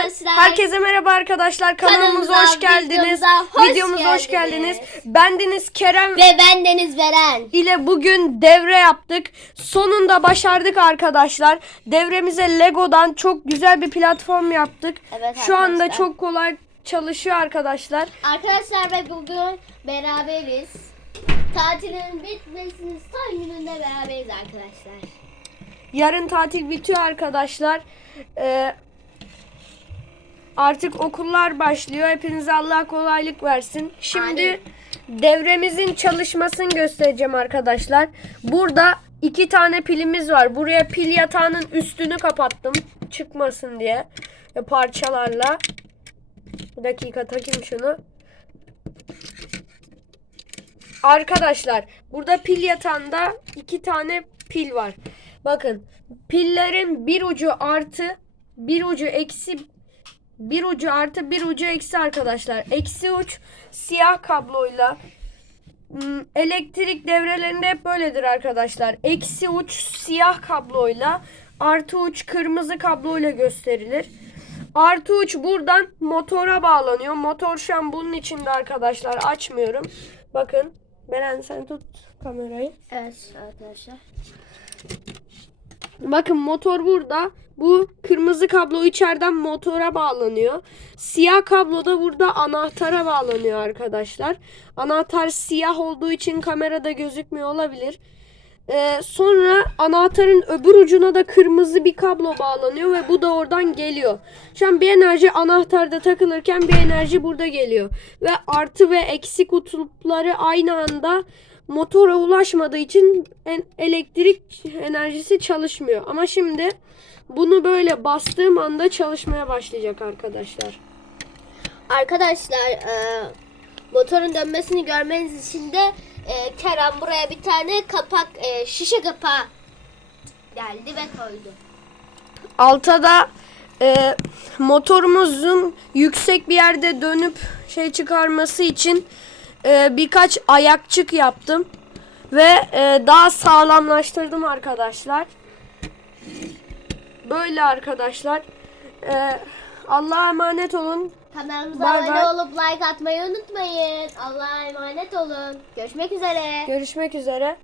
arkadaşlar. Herkese merhaba arkadaşlar. Kanalımıza Kanalımıza, hoş geldiniz. videomuza hoş Videomuza hoş geldiniz. geldiniz. Bendeniz Kerem Ve ben Deniz Beren. ile bugün devre yaptık. Sonunda başardık arkadaşlar. Devremize Lego'dan çok güzel bir platform yaptık. Evet Şu anda arkadaşlar. çok kolay çalışıyor arkadaşlar. Arkadaşlar ve bugün beraberiz. Tatilin bitmesinin son gününde beraberiz arkadaşlar. Yarın tatil bitiyor arkadaşlar. Ee, artık okullar başlıyor. Hepinize Allah kolaylık versin. Şimdi Amin. devremizin çalışmasını göstereceğim arkadaşlar. Burada iki tane pilimiz var. Buraya pil yatağının üstünü kapattım. Çıkmasın diye. Ve parçalarla. Bir dakika takayım şunu. Arkadaşlar burada pil yatağında iki tane pil var. Bakın pillerin bir ucu artı bir ucu eksi bir ucu artı bir ucu eksi arkadaşlar. Eksi uç siyah kabloyla Hmm, elektrik devrelerinde hep böyledir arkadaşlar. Eksi uç siyah kabloyla artı uç kırmızı kabloyla gösterilir. Artı uç buradan motora bağlanıyor. Motor şu an bunun içinde arkadaşlar. Açmıyorum. Bakın. Beren sen tut kamerayı. Evet arkadaşlar. Bakın motor burada. Bu kırmızı kablo içeriden motora bağlanıyor. Siyah kablo da burada anahtara bağlanıyor arkadaşlar. Anahtar siyah olduğu için kamerada gözükmüyor olabilir. Ee, sonra anahtarın öbür ucuna da kırmızı bir kablo bağlanıyor ve bu da oradan geliyor. Şu an bir enerji anahtarda takılırken bir enerji burada geliyor. Ve artı ve eksi kutupları aynı anda motora ulaşmadığı için elektrik enerjisi çalışmıyor. Ama şimdi bunu böyle bastığım anda çalışmaya başlayacak arkadaşlar. Arkadaşlar e, motorun dönmesini görmeniz için de e, Kerem buraya bir tane kapak e, şişe kapağı geldi ve koydu. Altta da e, motorumuzun yüksek bir yerde dönüp şey çıkarması için e, birkaç ayakçık yaptım ve e, daha sağlamlaştırdım arkadaşlar. Böyle arkadaşlar. E, Allah'a emanet olun. Kanalımıza Bay abone bay. olup like atmayı unutmayın. Allah'a emanet olun. Görüşmek üzere. Görüşmek üzere.